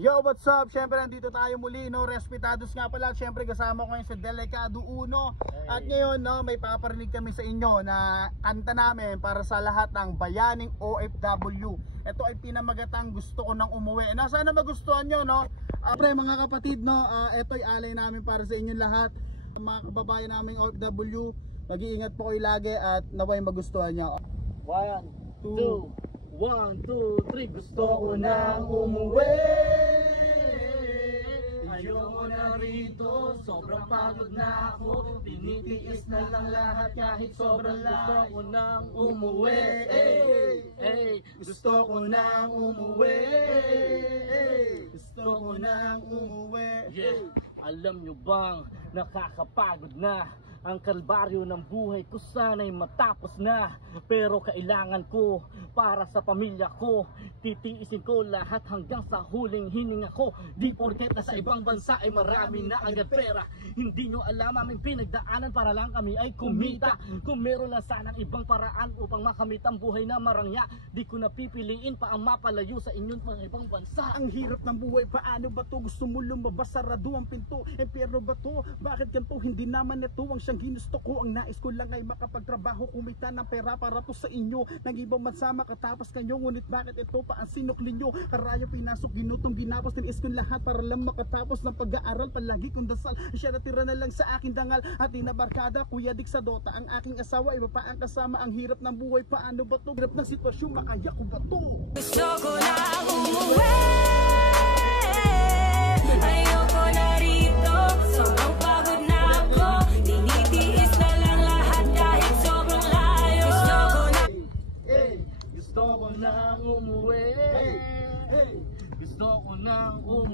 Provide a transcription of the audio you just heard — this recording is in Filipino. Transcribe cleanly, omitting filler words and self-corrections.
Yo, what's up? Syempre nandito tayo muli, no? Respetados nga pala. Syempre kasama ko ngayon sa Delicado Uno. At ngayon, no, may paparinig kami sa inyo na kanta namin para sa lahat ng bayaning OFW. Ito ay pinamagatang gusto ko nang umuwi. Sana magustuhan nyo, no? Pre, mga kapatid, no, ito ay alay namin para sa inyo lahat. Mga kababayan naming OFW, mag-iingat po kayo lagi at naway magustuhan nyo. 1, 2, 1, 2, 3. Gusto ko nang umuwi. Ayoko na rito, sobrang pagod na ako. Tinitiis na lang lahat kahit sobrang layo. Gusto ko nang umuwi. Gusto ko nang umuwi. Gusto ko nang umuwi. Alam nyo bang nakakapagod na ang kalbaryo ng buhay ko, sana'y matapos na. Pero kailangan ko para sa pamilya ko, titiisin ko lahat hanggang sa huling hininga ko. Di porket na sa ibang bansa ay marami na agad pera. Hindi nyo alam aming pinagdaanan para lang kami ay kumita. Kung meron lang sanang ibang paraan upang makamit ang buhay na marangya, di ko napipiliin pa ang mapalayo sa inyong mga ibang bansa. Ang hirap ng buhay, paano ba to? Gusto mo lumabas, sarado ang pinto. Pero ba to? Bakit ganito? Hindi naman ito ang siyang ginusto ko. Ang nais ko lang ay makapagtrabaho, kumita ng pera para to sa inyo. Nang ibang bansa makatapos kanyo, ngunit bakit ito pa ang sinukli nyo? Karayo pinasok, ginutong ginapos, tinis ko lahat para lang makatapos ng pag-aaral. Palagi kong dasal, siya natira na lang sa akin dangal. At inabarkada, Kuya Dik sa Dota. Ang aking asawa, iba pa ang kasama. Ang hirap ng buhay, paano ba to? Hirap ng sitwasyon, makaya ko ba to? Gusto ko na umuwi. Ayoko na rito, sobrang pagod na ako. Tinitiis na lang lahat kahit sobrang layo. Gusto ko nang umuwi. Gusto ko nang umuwi.